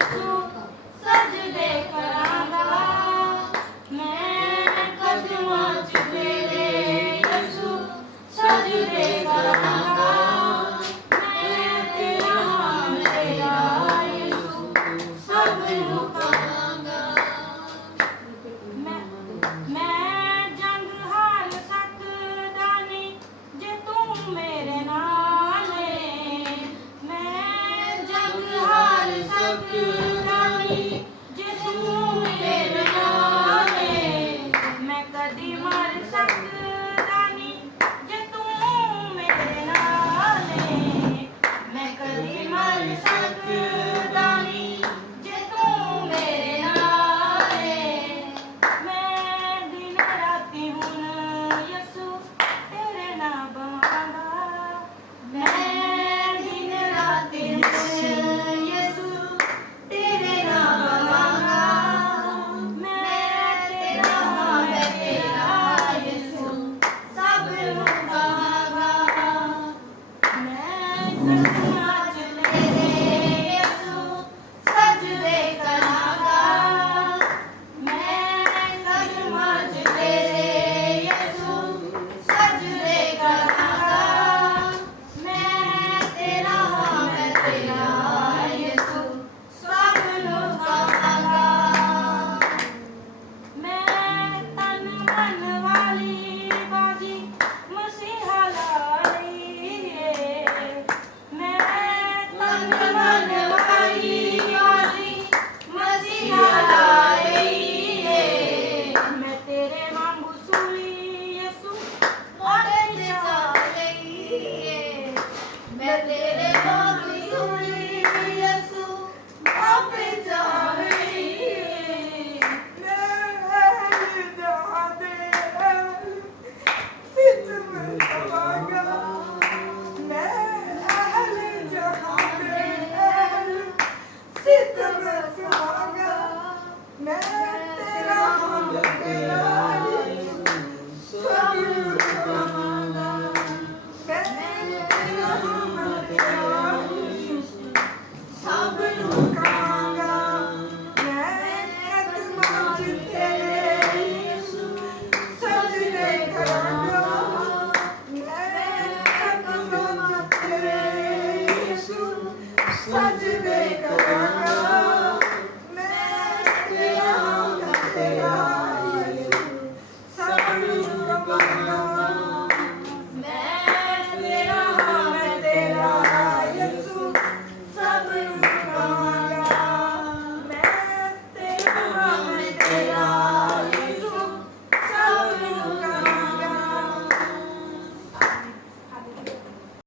Thank you. Come on,